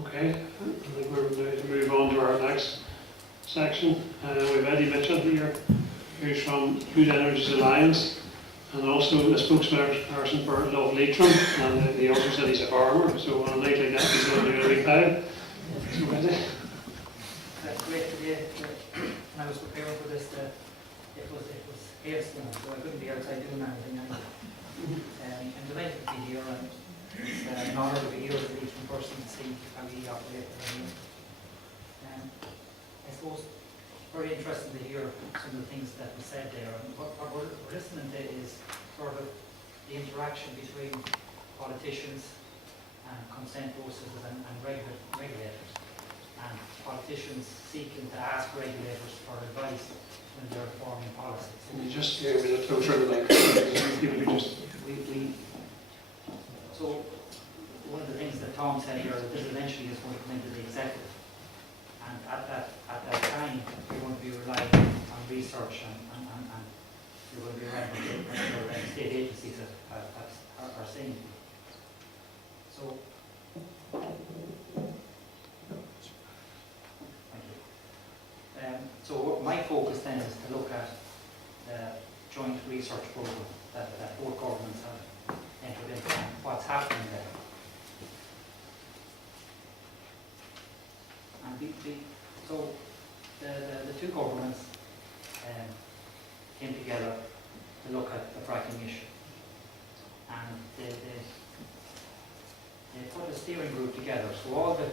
Okay, I think we're ready to move on to our next section. We've Eddie Mitchell here, who's from Good Energies Alliance, and also a spokesperson for Lough Erne, and he also said he's a farmer, so on a night like that he's going to do a big pile. So Eddie. That's great today. When I was preparing for this, it was hailstorm, so I couldn't be outside doing anything. I'm delighted to be here, and it's an honour to be here with each person to see how we operate. I suppose very interesting to hear some of the things that were said there. And what we're listening to is sort of the interaction between politicians and consent processes and regulators. And politicians seeking to ask regulators for advice when they're forming policies. Can you just give me the closer to the mic? So one of the things that Tom said here, that this eventually is going to come into the executive. And at that time, you're going to be relying on research and you're going to be relying on what your state agencies are saying. So, thank you. So my focus then is to look at the joint research program that both governments have entered into and what's happening there. And so the two governments came together to look at the fracking issue, and they put a steering group together. So all the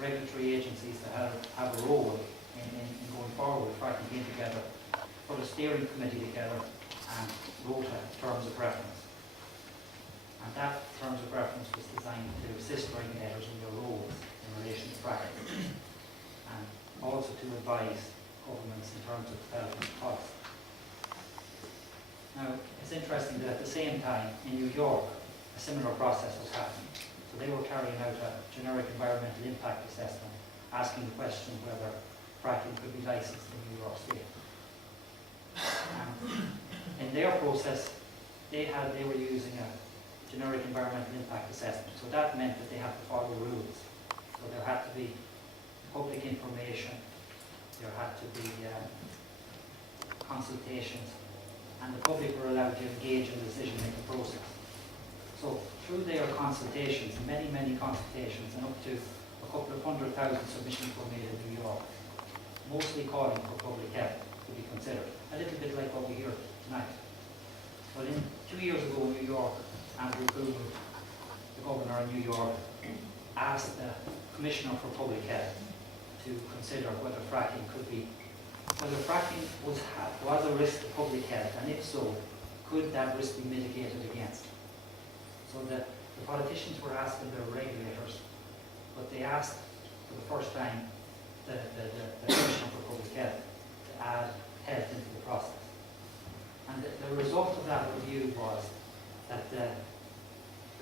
regulatory agencies that have a role in going forward with fracking came together, put a steering committee together, and wrote terms of reference. And that terms of reference was designed to assist regulators in their roles in relation to fracking, and also to advise governments in terms of development policy. Now, it's interesting that at the same time in New York, a similar process was happening. So they were carrying out a generic environmental impact assessment, asking the question whether fracking could be licensed in New York State. In their process, they were using a generic environmental impact assessment. So that meant that they had to follow rules. So there had to be public information, there had to be consultations, and the public were allowed to engage in the decision-making process. So through their consultations, many consultations, and up to a couple of 100,000 submissions were made in New York, mostly calling for public health to be considered. A little bit like what we hear tonight. But 2 years ago in New York, Andrew Cuomo, the governor of New York, asked the Commissioner for Public Health to consider whether fracking was a risk to public health, and if so, could that risk be mitigated against? So the politicians were asking their regulators, but they asked for the first time the Commissioner for Public Health to add health into the process. And the result of that review was that the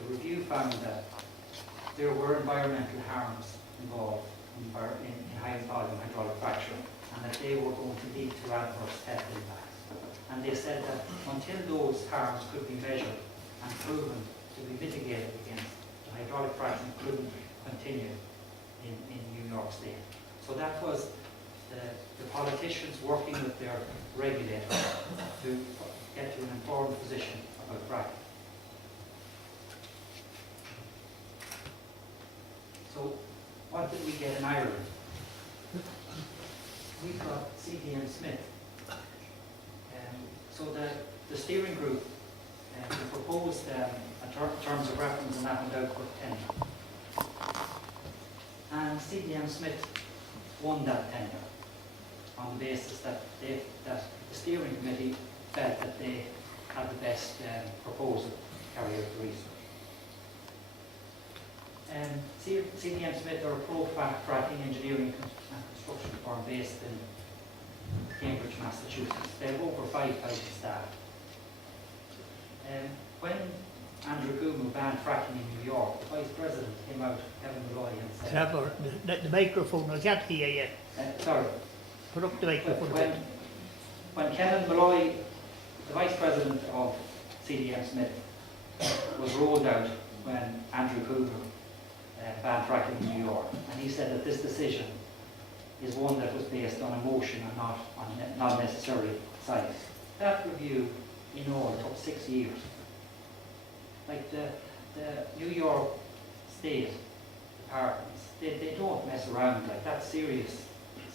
review found that there were environmental harms involved in high volume hydraulic fracturing, and that they were going to lead to adverse health impacts. And they said that until those harms could be measured and proven to be mitigated against, the hydraulic fracturing couldn't continue in New York State. So that was the politicians working with their regulators to get to an informed position about fracking. So what did we get in Ireland? We got CDM Smith. So the steering group proposed terms of reference, and that went out for tender. And CDM Smith won that tender on the basis that the steering committee felt that they had the best proposal to carry out the research. CDM Smith are a pro-fracking engineering and construction firm based in Cambridge, Massachusetts. They have over 5,000 staff. When Andrew Cuomo banned fracking in New York, the Vice President came out, Kevin Malloy, and said... Trevor, the microphone, I can't hear you. Sorry. Put up the microphone. When Kevin Malloy, the Vice President of CDM Smith, was rolled out when Andrew Cuomo ban fracking in New York. And he said that this decision is one that was based on emotion and not necessarily science. That review, in all, took 6 years. Like the New York State departments, they don't mess around. Like, that's serious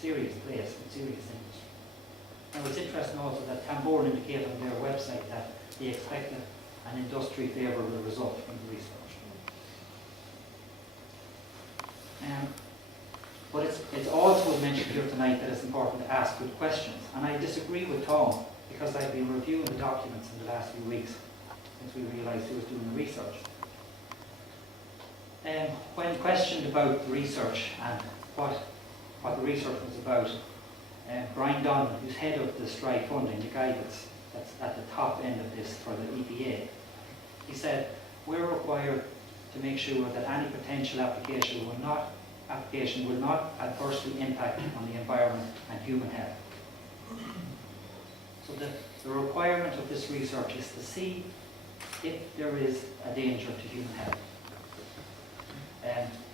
place with serious things. Now, it's interesting also that Tambourine indicated on their website that they expected an industry favourable result from the research. But it's also mentioned here tonight that it's important to ask good questions. And I disagree with Tom, because I've been reviewing the documents in the last few weeks since we realised he was doing the research. When questioned about the research and what the research was about, Brian Donovan, who's head of the Stride funding, the guy that's at the top end of this for the EPA, he said, we're required to make sure that any potential application will not adversely impact on the environment and human health. So the requirement of this research is to see if there is a danger to human health.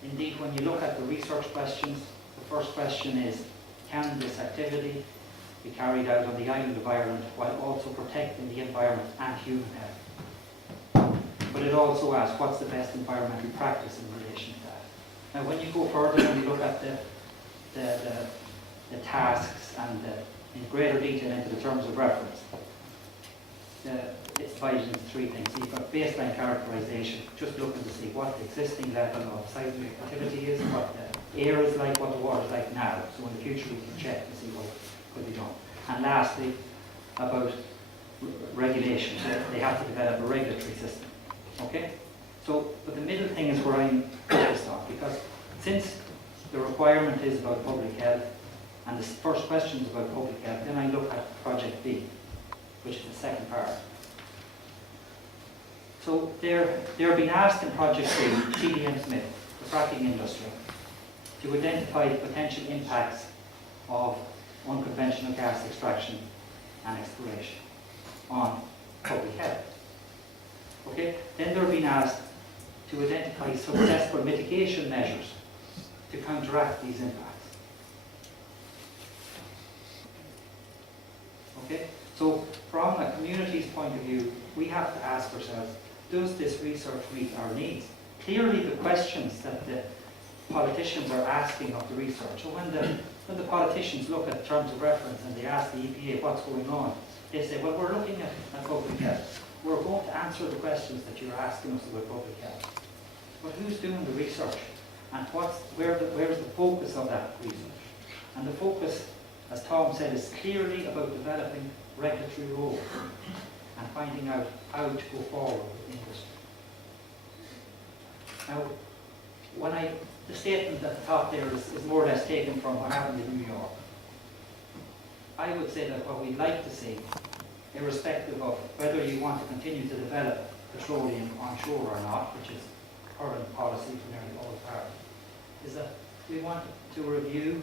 Indeed, when you look at the research questions, the first question is, can this activity be carried out on the island of Ireland while also protecting the environment and human health? But it also asks, what's the best environmental practice in relation to that? Now, when you go further and you look at the tasks and in greater detail into the terms of reference, it's divided into 3 things. So you've got baseline characterisation, just looking to see what the existing level of seismic activity is, what the air is like, what the water is like now. So in the future we can check to see what could be done. And lastly, about regulation. So they have to develop a regulatory system. Okay? So, but the middle thing is where I'm focused on, because since the requirement is about public health, and the first question is about public health, then I look at Project B, which is the second part. So they're being asked in Project B, CDM Smith, the fracking industry, to identify the potential impacts of unconventional gas extraction and exploration on public health. Okay? Then they're being asked to identify successful mitigation measures to counteract these impacts. Okay? So from a community's point of view, we have to ask ourselves, does this research meet our needs? Clearly the questions that the politicians are asking of the research, so when the politicians look at terms of reference and they ask the EPA what's going on, they say, well, we're looking at public health. We're going to answer the questions that you're asking us about public health. But who's doing the research? And where's the focus of that research? And the focus, as Tom said, is clearly about developing regulatory rules and finding out how to go forward with industry. Now, the statement at the top there is more or less taken from what happened in New York. I would say that what we'd like to see, irrespective of whether you want to continue to develop petroleum onshore or not, which is current policy for nearly all parties, is that we want to review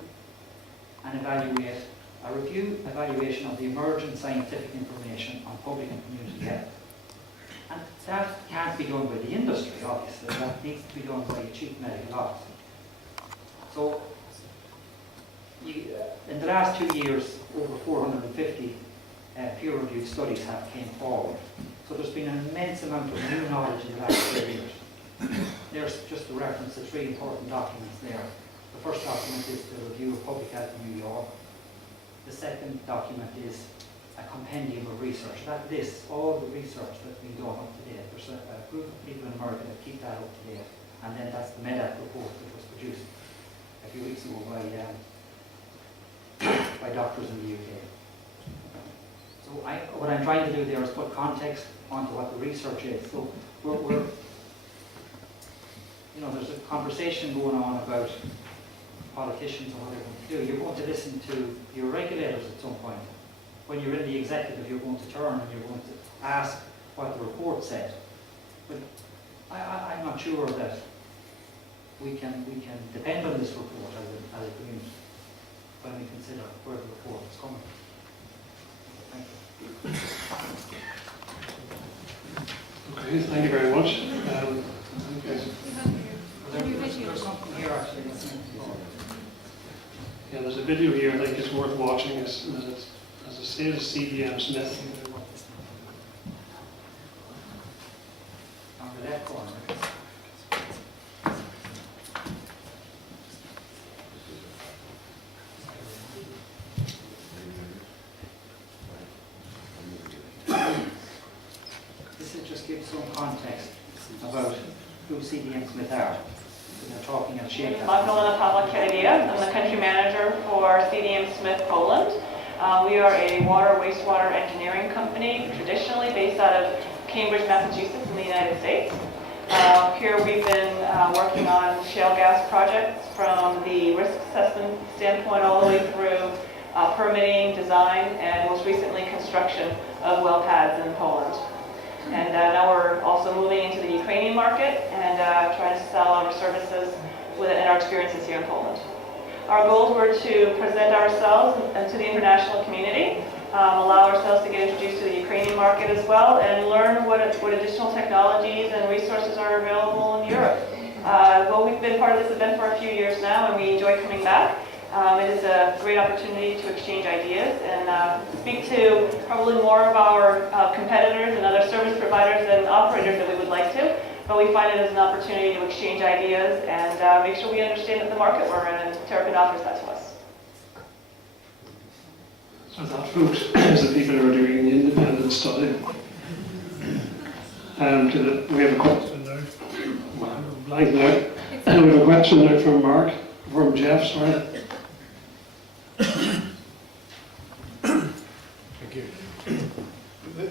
and evaluate evaluation of the emerging scientific information on public and community health. And that can't be done by the industry, obviously. That needs to be done by a chief medical officer. So, in the last 2 years, over 450 peer-reviewed studies have came forward. So there's been an immense amount of new knowledge in the last 3 years. There's just a reference to 3 important documents there. The first document is the review of public health in New York. The second document is a compendium of research. That lists all the research that's been done up to date. There's a group of people in America that keep that up to date. And then that's the MEDAC report that was produced a few weeks ago by doctors in the UK. So what I'm trying to do there is put context onto what the research is. So there's a conversation going on about politicians and what they're going to do. You're going to listen to your regulators at some point. When you're in the executive, you're going to turn and you're going to ask what the report said. But I'm not sure that we can depend on this report as a community when we consider where the report is coming from. Thank you. Okay, thank you very much. Okay. There's something here actually. Yeah, there's a video here, I think it's worth watching, as it says CDM Smith. On the left corner. This will just give some context about who CDM Smith are. They're talking of shape. Magdalena Pawlak-Kennedy. I'm the country manager for CDM Smith Poland. We are a water wastewater engineering company, traditionally based out of Cambridge, Massachusetts in the United States. Here we've been working on shale gas projects from the risk assessment standpoint all the way through permitting, design, and most recently construction of well pads in Poland. And now we're also moving into the Ukrainian market and trying to sell our services and our experiences here in Poland. Our goals were to present ourselves to the international community, allow ourselves to get introduced to the Ukrainian market as well, and learn what additional technologies and resources are available in Europe. Well, we've been part of this event for a few years now, and we enjoy coming back. It is a great opportunity to exchange ideas and speak to probably more of our competitors and other service providers and operators that we would like to, but we find it as an opportunity to exchange ideas and make sure we understand the market we're in, and Terrapin offers that to us. So that, folks, is the people who are doing the independent study. We have a question now. Well, blank now. We have a question now from Jeff, sorry. Thank you.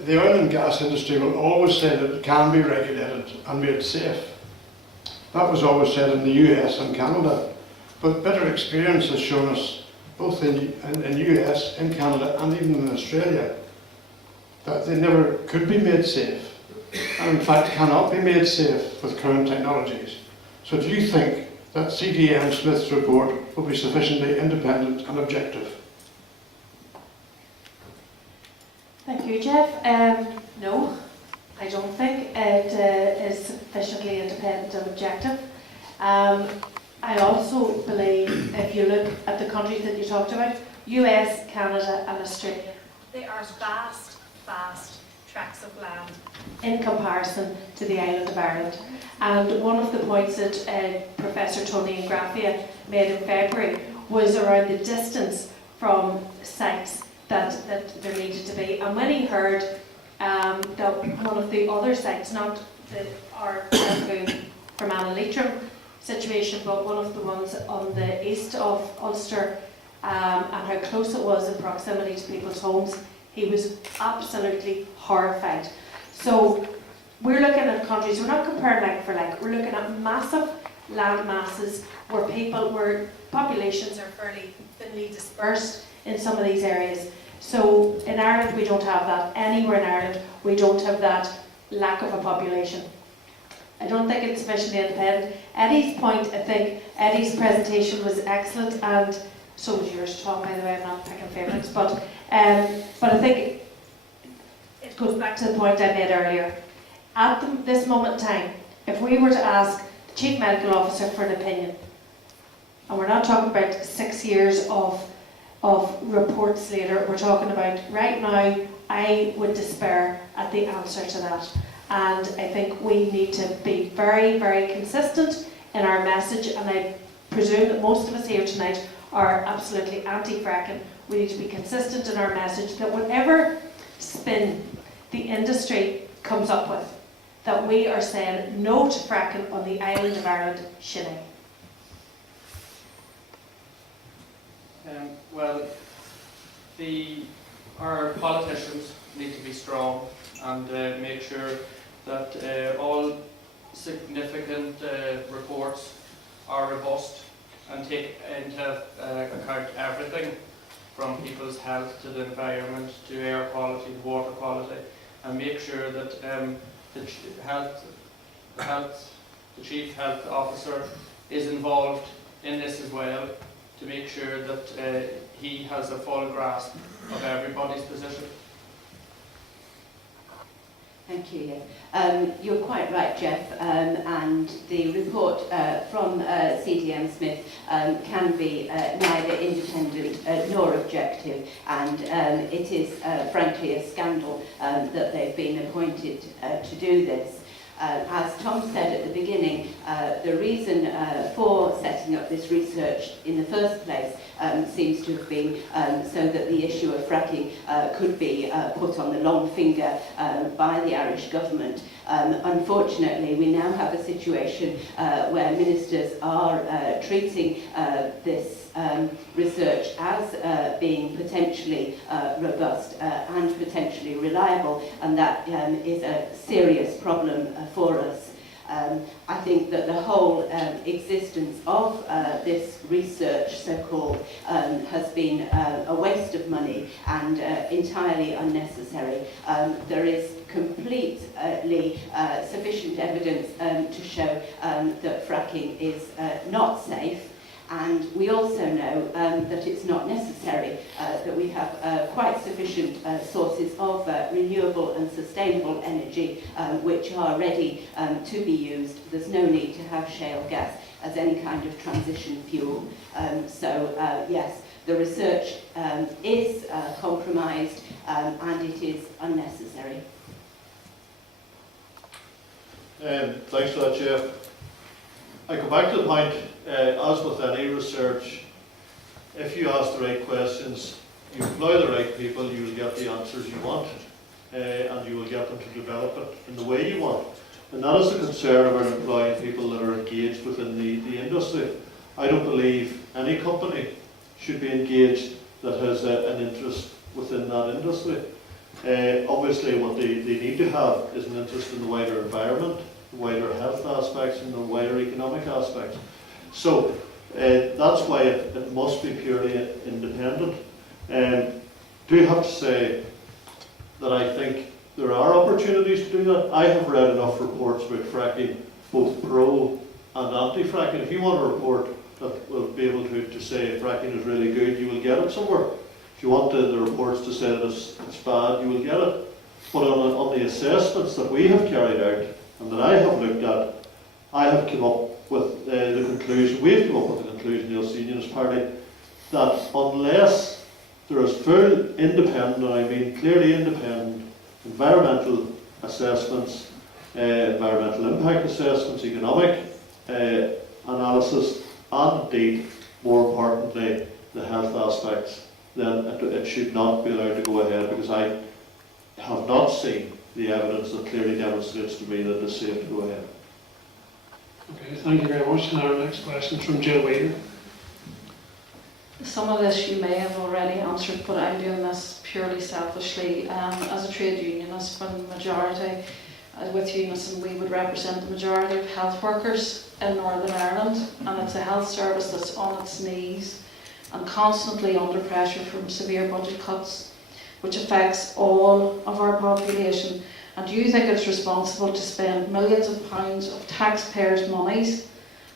The oil and gas industry will always say that it can be regulated and made safe. That was always said in the US and Canada, but bitter experience has shown us, both in US, in Canada and even in Australia, that they never could be made safe, and in fact cannot be made safe with current technologies. So do you think that CDM Smith's report will be sufficiently independent and objective? Thank you, Jeff. No, I don't think it is sufficiently independent and objective. I also believe, if you look at the countries that you talked about, US, Canada and Australia, they are vast, vast tracts of land in comparison to the island of Ireland. And one of the points that Professor Tony Ingraffia made in February was around the distance from sites that there needed to be. And when he heard that one of the other sites, not our Fermanagh situation, but one of the ones on the east of Ulster, and how close it was in proximity to people's homes, he was absolutely horrified. So we're looking at countries, we're not comparing like for like, we're looking at massive land masses where populations are fairly thinly dispersed in some of these areas. So in Ireland we don't have that. Anywhere in Ireland we don't have that lack of a population. I don't think it's sufficiently independent. Eddie's point, I think Eddie's presentation was excellent, and so was yours, Tom, by the way. I'm not picking favourites, but I think it goes back to the point I made earlier. At this moment in time, if we were to ask the Chief Medical Officer for an opinion, and we're not talking about 6 years of reports later, we're talking about right now, I would despair at the answer to that. And I think we need to be very, very consistent in our message, and I presume that most of us here tonight are absolutely anti-fracking. We need to be consistent in our message that whatever spin the industry comes up with, that we are saying no to fracking on the island of Ireland, Shinning. Well, our politicians need to be strong and make sure that all significant reports are robust and take into account everything from people's health to the environment to air quality, water quality, and make sure that the Chief Health Officer is involved in this as well, to make sure that he has a full grasp of everybody's position. Thank you, yes. You're quite right, Jeff, and the report from CDM Smith can be neither independent nor objective, and it is frankly a scandal that they've been appointed to do this. As Tom said at the beginning, the reason for setting up this research in the first place seems to have been so that the issue of fracking could be put on the long finger by the Irish government. Unfortunately, we now have a situation where ministers are treating this research as being potentially robust and potentially reliable, and that is a serious problem for us. I think that the whole existence of this research, so-called, has been a waste of money and entirely unnecessary. There is completely sufficient evidence to show that fracking is not safe. And we also know that it's not necessary, that we have quite sufficient sources of renewable and sustainable energy which are ready to be used. There's no need to have shale gas as any kind of transition fuel. Yes, the research is compromised and it is unnecessary. Thanks for that, Jeff. I go back to the point, as with any research, if you ask the right questions, you employ the right people, you will get the answers you want, and you will get them to develop it in the way you want. And that is the concern about employing people that are engaged within the industry. I don't believe any company should be engaged that has an interest within that industry. Obviously what they need to have is an interest in the wider environment, the wider health aspects and the wider economic aspects. So that's why it must be purely independent. Do have to say that I think there are opportunities to do that. I have read enough reports about fracking, both pro and anti-fracking. If you want a report that will be able to say fracking is really good, you will get it somewhere. If you want the reports to say that it's bad, you will get it. But on the assessments that we have carried out and that I have looked at, I have come up with the conclusion, we've come up with the conclusion, the Ulster Unionist Party, that unless there is full independent, and I mean clearly independent, environmental assessments, environmental impact assessments, economic analysis, and indeed, more importantly, the health aspects, then it should not be allowed to go ahead, because I have not seen the evidence that clearly demonstrates to me that it's safe to go ahead. Okay, thank you very much. And our next question is from Jill Wader. Some of this you may have already answered, but I'm doing this purely selfishly. As a trade unionist, when the majority, with Unison, we would represent the majority of health workers in Northern Ireland, and it's a health service that's on its knees and constantly under pressure from severe budget cuts, which affects all of our population. And do you think it's responsible to spend millions of pounds of taxpayers' monies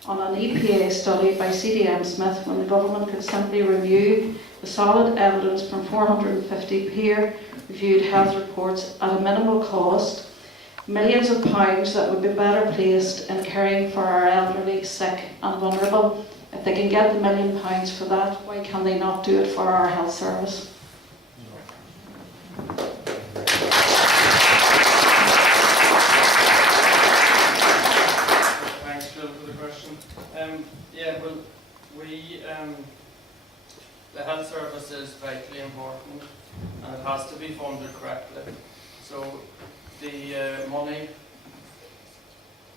on an EPA study by CDM Smith when the government could simply review the solid evidence from 450 peer-reviewed health reports at a minimal cost, millions of pounds that would be better placed in caring for our elderly, sick and vulnerable? If they can get the £1 million for that, why can they not do it for our health service? Thanks, Jill, for the question. The health service is vitally important and it has to be funded correctly. So the money,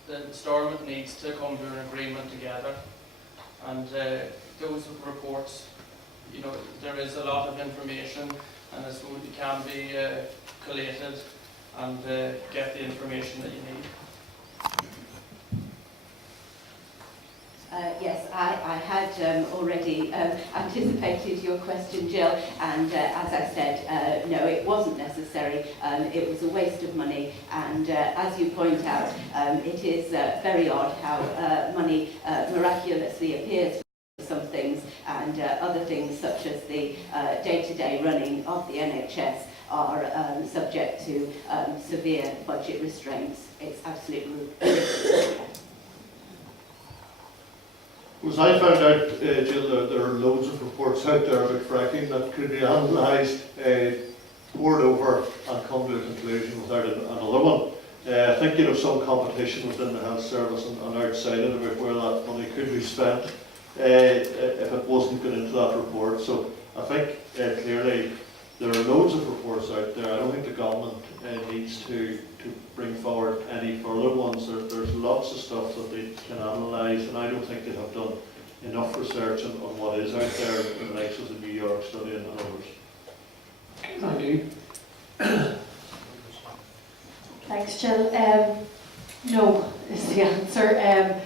the Stormont needs to come to an agreement together, and those reports, there is a lot of information, and I suppose it can be collated and get the information that you need. Yes, I had already anticipated your question, Jill, and as I said, no, it wasn't necessary. It was a waste of money, and as you point out, it is very odd how money miraculously appears for some things, and other things such as the day-to-day running of the NHS are subject to severe budget restraints. It's absolutely ridiculous. As I found out, Jill, there are loads of reports out there about fracking that could be analysed, poured over and come to a conclusion without another one. I think you know some competition within the health service and outside it about where that money could be spent if it wasn't put into that report. So I think clearly there are loads of reports out there. I don't think the government needs to bring forward any further ones. There's lots of stuff that they can analyse, and I don't think they have done enough research on what is out there in the likes of the New York study and others. Thank you. Thanks, Jill. No is the answer.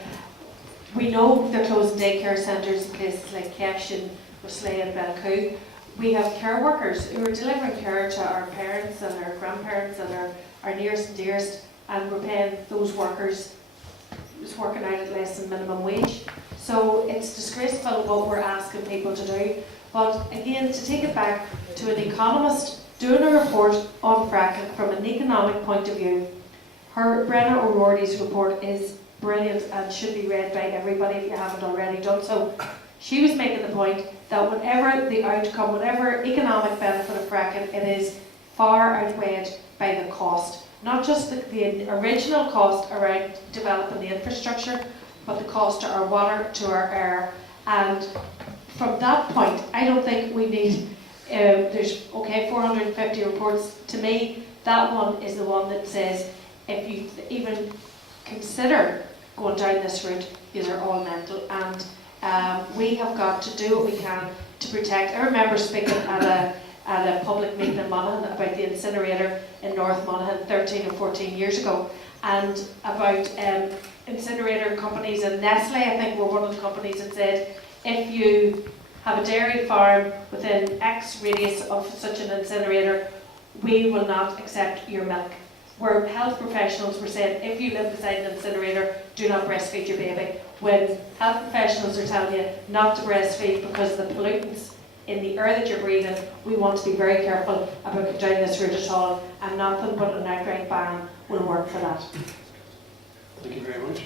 We know they're closing daycare centres in places like Kesh and Roslay and Belcoo. We have care workers who are delivering care to our parents and our grandparents and our nearest and dearest, and we're paying those workers who's working out at less than minimum wage. So it's disgraceful what we're asking people to do. But again, to take it back to an economist doing a report on fracking from an economic point of view, her Brenna O'Rourke's report is brilliant and should be read by everybody if you haven't already done so. She was making the point that whatever the outcome, whatever economic benefit of fracking, it is far outweighed by the cost. Not just the original cost around developing the infrastructure, but the cost to our water, to our air. And from that point, I don't think we need, there's, 450 reports. To me, that one is the one that says, if you even consider going down this route, these are all mental. And we have got to do what we can to protect. I remember speaking at a public meeting in Monaghan about the incinerator in North Monaghan 13 or 14 years ago, and about incinerator companies, and Nestle I think were one of the companies that said, if you have a dairy farm within X radius of such an incinerator, we will not accept your milk. Where health professionals were saying, if you live beside an incinerator, do not breastfeed your baby. When health professionals are telling you not to breastfeed because of the pollutants in the air that you're breathing, we want to be very careful about going down this route at all, and nothing but an outright ban will work for that. Thank you very much.